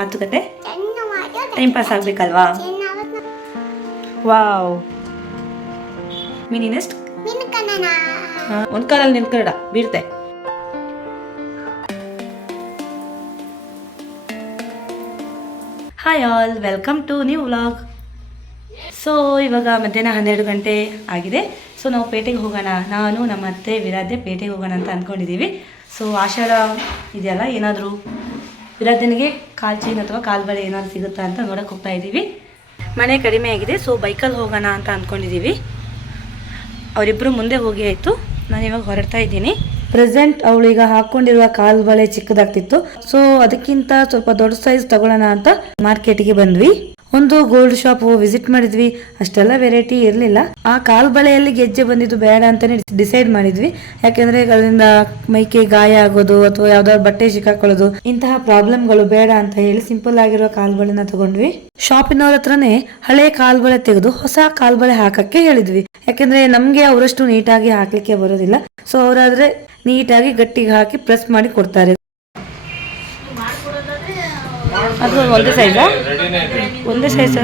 ಮಾತುಕತೆ time pass ಆಗಬೇಕಲ್ವಾ? Wow, ಮಿನಿನೆಸ್ಟ್ ಒಂದು ಕಾಲಲ್ಲಿ ನಿಂತ್ಕೊಳ್ಳ ಬೀಳ್ತೆ. Hi all, welcome to new vlog. So ಇವಾಗ ಮಧ್ಯಾಹ್ನ 12 ಗಂಟೆ ಆಗಿದೆ. ಸೊ ನಾವು ಪೇಟೆಗೆ ಹೋಗೋಣ, ನಾನು ನಮ್ಮ ಅತ್ತೆ ವಿರಾಧ್ಯ ಪೇಟೆಗೆ ಹೋಗೋಣ ಅಂತ ಅಂದ್ಕೊಂಡಿದ್ದೀವಿ. ಸೊ ಆಷಾಢ ಇದೆಯಲ್ಲ, ಏನಾದರೂ ವಿರಾಧ್ಯನಿಗೆ ಕಾಲು ಚೈನ್ ಅಥವಾ ಕಾಲು ಬಳೆ ಏನಾದರೂ ಸಿಗುತ್ತಾ ಅಂತ ನೋಡೋಕೆ ಹೋಗ್ತಾ ಇದ್ದೀವಿ. ಮಳೆ ಕಡಿಮೆ ಆಗಿದೆ, ಸೊ ಬೈಕಲ್ಲಿ ಹೋಗೋಣ ಅಂತ ಅಂದ್ಕೊಂಡಿದ್ದೀವಿ. ಅವರಿಬ್ಬರು ಮುಂದೆ ಹೋಗಿ ಆಯಿತು, ನಾನು ಇವಾಗ ಹೊರಡ್ತಾ ಇದ್ದೀನಿ. ಪ್ರೆಸೆಂಟ್ ಅವಳೀಗ ಹಾಕ್ಕೊಂಡಿರುವ ಕಾಲು ಬಳೆ ಚಿಕ್ಕದಾಗ್ತಿತ್ತು, ಸೊ ಅದಕ್ಕಿಂತ ಸ್ವಲ್ಪ ದೊಡ್ಡ ಸೈಜ್ ತಗೊಳ್ಳೋಣ ಅಂತ ಮಾರ್ಕೆಟಿಗೆ ಬಂದ್ವಿ. ಒಂದು ಗೋಲ್ಡ್ ಶಾಪ್ ವಿಸಿಟ್ ಮಾಡಿದ್ವಿ, ಅಷ್ಟೆಲ್ಲ ವೆರೈಟಿ ಇರಲಿಲ್ಲ. ಆ ಕಾಲು ಬಳೆಯಲ್ಲಿ ಗೆಜ್ಜೆ ಬಂದಿದ್ದು ಬೇಡ ಅಂತಾನೆ ಡಿಸೈಡ್ ಮಾಡಿದ್ವಿ. ಯಾಕೆಂದ್ರೆ ಅದರಿಂದ ಮೈಕೆ ಗಾಯ ಆಗೋದು ಅಥವಾ ಯಾವ್ದಾದ್ರು ಬಟ್ಟೆ ಸಿಕ್ಕಾಕೊಳ್ಳೋದು, ಇಂತಹ ಪ್ರಾಬ್ಲಮ್ಗಳು ಬೇಡ ಅಂತ ಹೇಳಿ ಸಿಂಪಲ್ ಆಗಿರೋ ಕಾಲು ಬಳೆನ ತಗೊಂಡ್ವಿ. ಶಾಪಿನವ್ರ ಹತ್ರನೇ ಹಳೆ ಕಾಲು ಬಳೆ ತೆಗೆದು ಹೊಸ ಕಾಲು ಬಳೆ ಹಾಕಕ್ಕೆ ಹೇಳಿದ್ವಿ. ಯಾಕೆಂದ್ರೆ ನಮ್ಗೆ ಅವರಷ್ಟು ನೀಟಾಗಿ ಹಾಕ್ಲಿಕ್ಕೆ ಬರೋದಿಲ್ಲ. ಸೊ ಅವರಾದ್ರೆ ನೀಟಾಗಿ ಗಟ್ಟಿಗೆ ಹಾಕಿ ಪ್ರೆಸ್ ಮಾಡಿ ಕೊಡ್ತಾರೆ. ಅದು ಒಂದೇ ಸೈಜಾ? ಒಂದೇ ಸೈಜ್.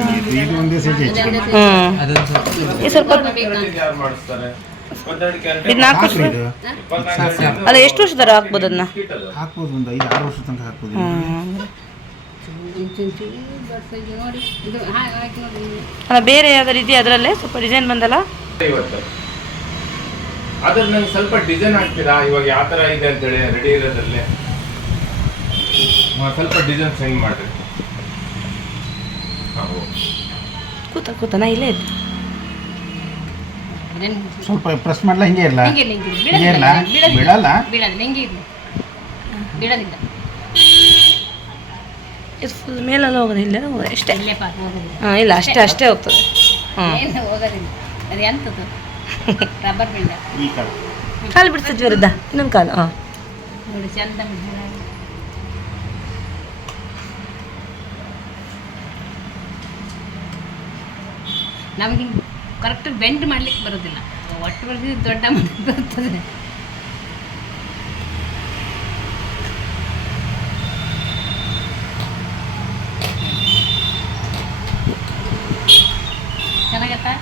ಸ್ವಲ್ಪ ಇದು 4 ವರ್ಷ ಅಲ್ಲ, ಎಷ್ಟು ವರ್ಷದರ ಹಾಕ್ಬೋದು ಅದನ್ನ? ಅಲ್ಲ, ಬೇರೆ ಯಾವ್ದಾರು ಇದೆಯಾ ಅದರಲ್ಲೇ? ಸ್ವಲ್ಪ ಡಿಸೈನ್ ಬಂದಲ್ಲ, ಅದ್ರ ನಂಗೆ ಸ್ವಲ್ಪ ಡಿಸೈನ್ ಹಾಕ್ತೀರಾ? ಇವಾಗ ಯಾವ ತರ ಇದೆ ಅಂತ ಹೇಳಿ ರೆಡಿ ಇರೋದ್ರಲ್ಲೇ ಸ್ವಲ್ಪ ಡಿಸೈನ್ ಸೆಂಡ್ ಮಾಡ್ರಿ. ಕೂತ ನಾ ಇಲ್ಲೇ ಇದ್ದೆ. ಸ್ವಲ್ಪ ಪ್ರೆಸ್ ಮಾಡಲ್ಲ, ಹಿಂಗೆ ಇರಲ್ಲ, ಬಿಡಲ್ಲ, ಬಿಡೋದಿಲ್ಲ. ಇದು ಫುಲ್ ಮೇಲೆಲ್ಲ ಹೋಗೋದಿಲ್ಲ, ಅಷ್ಟೇ. ಹಾಂ, ಇಲ್ಲ, ಅಷ್ಟೇ ಹೋಗ್ತದೆ. ಕಾಲು ಬಿಡ್ತಿದ್ವಿ ವಿರುದ್ಧ, ಇನ್ನೊಂದು ಕಾಲು. ಹಾಂ, ನಮಗೆ ಕರೆಕ್ಟ್ ಬೆಂಡ್ ಮಾಡ್ಲಿಕ್ಕೆ ಬರೋದಿಲ್ಲ, ಒಟ್ಟು ಬರ್ದು ದೊಡ್ಡ ಬರ್ತದೆ. ಚೆನ್ನಾಗತ್ತಾ?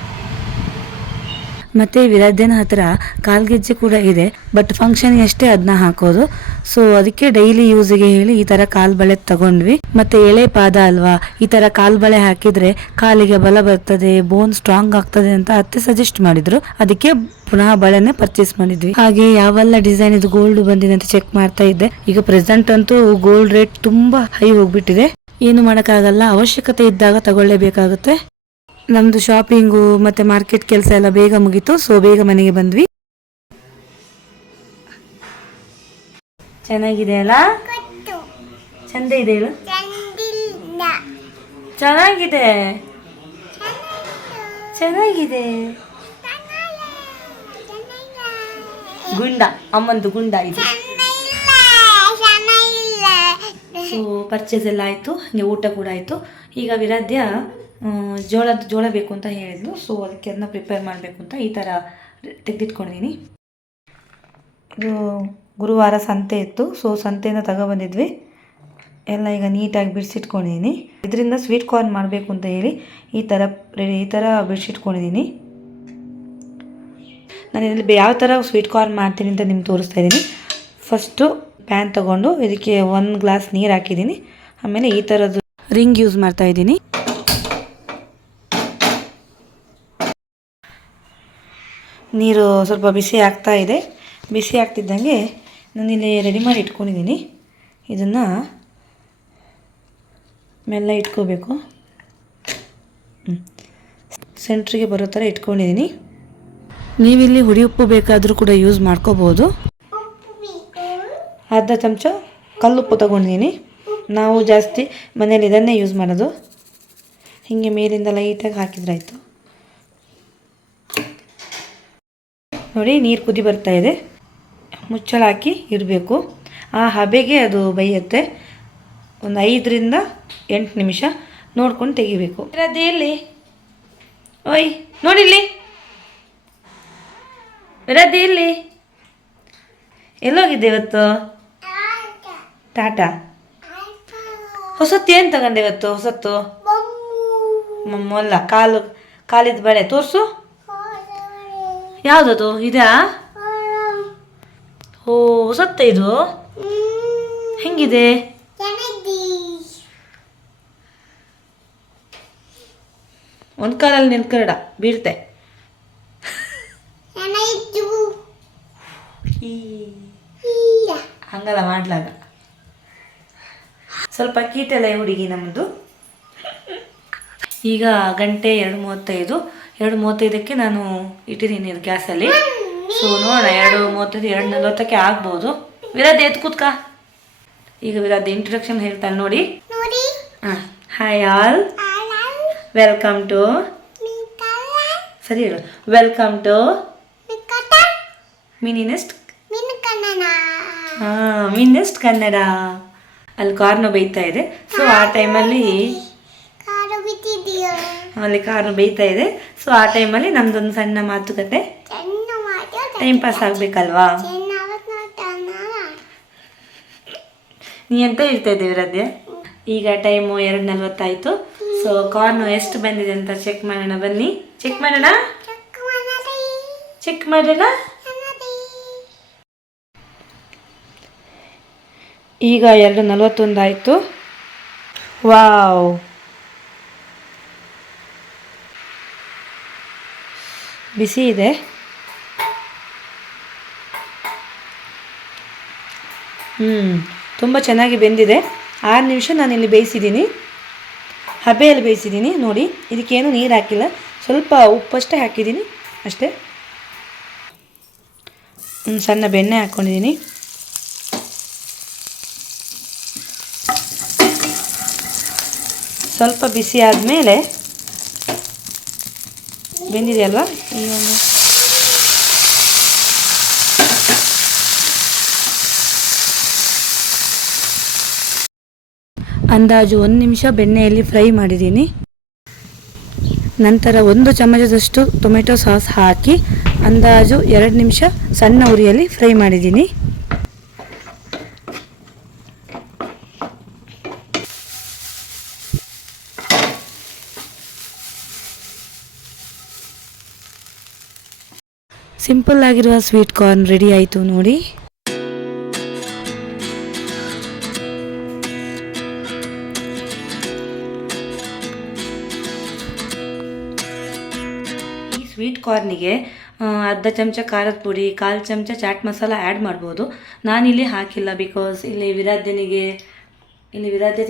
ಮತ್ತು ವಿರಾಧ್ಯನ ಹತ್ರ ಕಾಲ್ಗೆಜ್ಜೆ ಕೂಡ ಇದೆ, ಬಟ್ ಫಂಕ್ಷನ್ಗೆ ಅಷ್ಟೇ ಅದನ್ನ ಹಾಕೋದು. ಸೊ ಅದಕ್ಕೆ ಡೈಲಿ ಯೂಸಿಗೆ ಹೇಳಿ ಈ ಥರ ಕಾಲು ಬಳೆ ತಗೊಂಡ್ವಿ. ಮತ್ತು ಎಳೆ ಪಾದ ಅಲ್ವಾ, ಈ ಥರ ಕಾಲು ಬಳೆ ಹಾಕಿದರೆ ಕಾಲಿಗೆ ಬಲ ಬರ್ತದೆ, ಬೋನ್ ಸ್ಟ್ರಾಂಗ್ ಆಗ್ತದೆ ಅಂತ ಅತ್ತೆ ಸಜೆಸ್ಟ್ ಮಾಡಿದ್ರು. ಅದಕ್ಕೆ ಪುನಃ ಬಳೆನೆ ಪರ್ಚೇಸ್ ಮಾಡಿದ್ವಿ. ಹಾಗೆ ಯಾವೆಲ್ಲ ಡಿಸೈನ್ ಇದು ಗೋಲ್ಡ್ ಬಂದಿದೆ ಅಂತ ಚೆಕ್ ಮಾಡ್ತಾ ಇದ್ದೆ. ಈಗ ಪ್ರೆಸೆಂಟ್ ಅಂತೂ ಗೋಲ್ಡ್ ರೇಟ್ ತುಂಬ ಹೈ ಹೋಗ್ಬಿಟ್ಟಿದೆ, ಏನು ಮಾಡೋಕ್ಕಾಗಲ್ಲ, ಅವಶ್ಯಕತೆ ಇದ್ದಾಗ ತಗೊಳ್ಳೇಬೇಕಾಗುತ್ತೆ. ನಮ್ದು ಶಾಪಿಂಗು ಮತ್ತೆ ಮಾರ್ಕೆಟ್ ಕೆಲಸ ಎಲ್ಲ ಬೇಗ ಮುಗೀತು. ಸೊ ಬೇಗ ಮನೆಗೆ ಬಂದ್ವಿ. ಚೆನ್ನಾಗಿದೆ ಅಲ್ಲ? ಚಂದ ಇದೆ ಹೇಳು. ಚೆನ್ನಾಗಿದೆ, ಚೆನ್ನಾಗಿದೆ. ಗುಂಡ, ಅಮ್ಮಂದು ಗುಂಡ ಇದು. ಸೊ ಪರ್ಚೇಸ್ ಎಲ್ಲ ಆಯಿತು, ಹಾಗೆ ಊಟ ಕೂಡ ಆಯಿತು. ಈಗ ವಿರಾಧ್ಯ ಜೋಳ ಬೇಕು ಅಂತ ಹೇಳಿದ್ಲು. ಸೊ ಅದಕ್ಕೆ ಅದನ್ನ ಪ್ರಿಪೇರ್ ಮಾಡಬೇಕು ಅಂತ ಈ ಥರ ತೆಗೆದಿಟ್ಕೊಂಡಿದ್ದೀನಿ. ಇದು ಗುರುವಾರ ಸಂತೆ ಇತ್ತು, ಸೊ ಸಂತೆಯಿಂದ ತಗೊಬಂದಿದ್ವಿ ಎಲ್ಲ. ಈಗ ನೀಟಾಗಿ ಬಿಡಿಸಿಟ್ಕೊಂಡಿದ್ದೀನಿ. ಇದರಿಂದ ಸ್ವೀಟ್ ಕಾರ್ನ್ ಮಾಡಬೇಕು ಅಂತ ಹೇಳಿ ಈ ಥರ ಬಿಡಿಸಿಟ್ಕೊಂಡಿದ್ದೀನಿ. ನಾನು ಇದರಲ್ಲಿ ಯಾವ ಥರ ಸ್ವೀಟ್ ಕಾರ್ನ್ ಮಾಡ್ತೀನಿ ಅಂತ ನಿಮ್ಗೆ ತೋರಿಸ್ತಾ ಇದ್ದೀನಿ. ಫಸ್ಟು ಪ್ಯಾನ್ ತೊಗೊಂಡು ಇದಕ್ಕೆ 1 ಗ್ಲಾಸ್ ನೀರು ಹಾಕಿದ್ದೀನಿ. ಆಮೇಲೆ ಈ ಥರದ್ದು ರಿಂಗ್ ಯೂಸ್ ಮಾಡ್ತಾ ಇದ್ದೀನಿ. ನೀರು ಸ್ವಲ್ಪ ಬಿಸಿ ಆಗ್ತಾ ಇದೆ. ಬಿಸಿ ಆಗ್ತಿದ್ದಂಗೆ ನಾನಿಲ್ಲಿ ರೆಡಿ ಮಾಡಿ ಇಟ್ಕೊಂಡಿದ್ದೀನಿ. ಇದನ್ನು ಮೆಲ್ಲ ಇಟ್ಕೋಬೇಕು, ಸೆಂಟ್ರಿಗೆ ಬರೋ ಥರ ಇಟ್ಕೊಂಡಿದ್ದೀನಿ. ನೀವಿಲ್ಲಿ ಹುಡಿ ಉಪ್ಪು ಬೇಕಾದರೂ ಕೂಡ ಯೂಸ್ ಮಾಡ್ಕೋಬೋದು. ಅರ್ಧ ಚಮಚ ಕಲ್ಲುಪ್ಪು ತೊಗೊಂಡಿದ್ದೀನಿ. ನಾವು ಜಾಸ್ತಿ ಮನೇಲಿ ಇದನ್ನೇ ಯೂಸ್ ಮಾಡೋದು. ಹೀಗೆ ಮೇಲಿಂದ ಲೈಟಾಗಿ ಹಾಕಿದ್ರಾಯ್ತು. ನೋಡಿ, ನೀರು ಕುದಿ ಬರ್ತಾ ಇದೆ. ಮುಚ್ಚಳ ಹಾಕಿ ಇಡಬೇಕು. ಆ ಹಬೆಗೆ ಅದು ಬೇಯುತ್ತೆ. ಒಂದು 5 ರಿಂದ 8 ನಿಮಿಷ ನೋಡ್ಕೊಂಡು ತೆಗಿಬೇಕು. ವಿರಾಧ್ಯೆಯಲ್ಲಿ ಓಯ್ ನೋಡಿಲ್ಲಿ, ವಿರಾಧ್ಯೆಯಲ್ಲಿ ಎಲ್ಲೋಗಿದ್ದೆ ಇವತ್ತು? ಟಾಟಾ ಹೊಸತ್ತು ಏನು ತಗೊಂಡೆ ಇವತ್ತು ಹೊಸತ್ತು? ಅಲ್ಲ, ಕಾಲಿದ ಬಳೆ ತೋರಿಸು. ಯಾವುದದು? ಇದಾ? ಓ, ಹೊಸತ್ತ ಇದು? ಹೆಂಗಿದೆ? ಒಂದು ಕಾಲಲ್ಲಿ ನಿಂತ್ಕರಡ ಬೀಳ್ತೆ. ಹಂಗಲ್ಲ ಮಾಡ್ಲಾಗ ಸ್ವಲ್ಪ ಕೀಟೆಲ್ಲ ಹುಡುಗಿ ನಮ್ಮದು. ಈಗ ಗಂಟೆ 2:35. 2:35ಕ್ಕೆ ನಾನು ಇಟ್ಟಿದ್ದೀನಿ ಇದು ಗ್ಯಾಸಲ್ಲಿ. ಸೊ ನೋಡೋಣ, 2:35 2:40ಕ್ಕೆ ಆಗ್ಬೋದು. ವಿರಾದ್ ಎದ್ದು ಕೂತ್ಕ. ಈಗ ವಿರಾದ್ ಇಂಟ್ರೊಡಕ್ಷನ್ ಹೇಳ್ತಾನೆ ನೋಡಿ. ಹಾಂ, ಹಾಯ್ ಆಲ್, ವೆಲ್ಕಮ್ ಟು, ಸರಿ ಹೇಳು, ವೆಲ್ಕಮ್ ಟು ಮಿನಿನೆಸ್ಟ್. ಹಾಂ, ಮಿನಿನೆಸ್ಟ್ ಕನ್ನಡ. ಅಲ್ಲಿ ಕಾರ್ನು ಬೇಯ್ತಾ ಇದೆ. ಸೊ ಆ ಟೈಮಲ್ಲಿ ಕಾರ್ನು ಬೇಯ್ತಾ ಇದೆ. ಸೊ ಆ ಟೈಮಲ್ಲಿ ನಮ್ದೊಂದು ಸಣ್ಣ ಮಾತುಕತೆ, ಟೈಮ್ ಪಾಸ್ ಆಗಬೇಕಲ್ವಾ. ನೀ ಎಂತ ಹೇಳ್ತಾ ಇದ್ದೀವಿ ವಿರಾಧ್ಯ? ಈಗ ಟೈಮು 2:40 ಆಯಿತು. ಸೊ ಕಾರ್ನು ಎಷ್ಟು ಬಂದಿದೆ ಅಂತ ಚೆಕ್ ಮಾಡೋಣ, ಬನ್ನಿ ಚೆಕ್ ಮಾಡೋಣ. ಈಗ 2:41 ಆಯಿತು. ವಾವ್, ಬಿಸಿ ಇದೆ. ತುಂಬ ಚೆನ್ನಾಗಿ ಬೆಂದಿದೆ. 6 ನಿಮಿಷ ನಾನಿಲ್ಲಿ ಬೇಯಿಸಿದ್ದೀನಿ, ಹಬೆಯಲ್ಲಿ ಬೇಯಿಸಿದ್ದೀನಿ ನೋಡಿ. ಇದಕ್ಕೇನು ನೀರು ಹಾಕಿಲ್ಲ, ಸ್ವಲ್ಪ ಉಪ್ಪಷ್ಟೇ ಹಾಕಿದ್ದೀನಿ ಅಷ್ಟೇ. ಸಣ್ಣ ಬೆಣ್ಣೆ ಹಾಕ್ಕೊಂಡಿದ್ದೀನಿ. ಸ್ವಲ್ಪ ಬಿಸಿ ಆದಮೇಲೆ ಬೆಂದಿದೆಯಲ್ವಾ, ಈಗ ಅಂದಾಜು 1 ನಿಮಿಷ ಬೆಣ್ಣೆಯಲ್ಲಿ ಫ್ರೈ ಮಾಡಿದ್ದೀನಿ. ನಂತರ 1 ಚಮಚದಷ್ಟು ಟೊಮೆಟೊ ಸಾಸ್ ಹಾಕಿ ಅಂದಾಜು 2 ನಿಮಿಷ ಸಣ್ಣ ಉರಿಯಲ್ಲಿ ಫ್ರೈ ಮಾಡಿದ್ದೀನಿ. ಸಿಂಪಲ್ ಆಗಿರುವ ಸ್ವೀಟ್ ಕಾರ್ನ್ ರೆಡಿ ಆಯಿತು ನೋಡಿ. ಈ ಸ್ವೀಟ್ ಕಾರ್ನಿಗೆ ಅರ್ಧ ಚಮಚ ಖಾರದ ಪುಡಿ, 1/4 ಚಮಚ ಚಾಟ್ ಮಸಾಲ ಆ್ಯಡ್ ಮಾಡ್ಬೋದು. ನಾನಿಲ್ಲಿ ಹಾಕಿಲ್ಲ, ಬಿಕಾಸ್ ಇಲ್ಲಿ ವಿರಾಧ್ಯ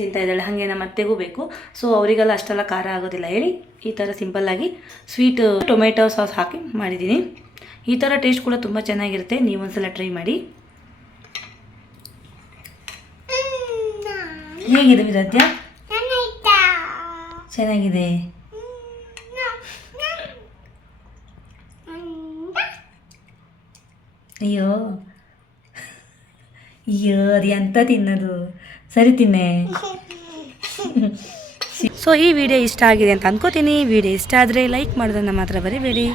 ತಿಂತಾ ಇದ್ದಾಳೆ, ಹಾಗೆ ನಮ್ಮ ಅತ್ತೆಗೂ ಬೇಕು. ಸೊ ಅವರಿಗೆಲ್ಲ ಅಷ್ಟೆಲ್ಲ ಖಾರ ಆಗೋದಿಲ್ಲ ಹೇಳಿ ಈ ಥರ ಸಿಂಪಲ್ಲಾಗಿ ಸ್ವೀಟ್ ಟೊಮೆಟೊ ಸಾಸ್ ಹಾಕಿ ಮಾಡಿದ್ದೀನಿ. ಈ ಥರ ಟೇಸ್ಟ್ ಕೂಡ ತುಂಬ ಚೆನ್ನಾಗಿರುತ್ತೆ, ನೀವೊಂದ್ಸಲ ಟ್ರೈ ಮಾಡಿ. ಹೇಗಿದೆ ವಿರಾಧ್ಯ? ಚೆನ್ನಾಗಿದೆ. ಅಯ್ಯೋ ಅದು ಎಂತ ತಿನ್ನೋದು, ಸರಿ ತಿನ್ನೆ. ಸೊ ಈ ವಿಡಿಯೋ ಇಷ್ಟ ಆಗಿದೆ ಅಂತ ಅನ್ಕೋತೀನಿ. ವಿಡಿಯೋ ಇಷ್ಟ ಆದರೆ ಲೈಕ್ ಮಾಡೋದನ್ನು ಮಾತ್ರ ಬರೀಬೇಡಿ.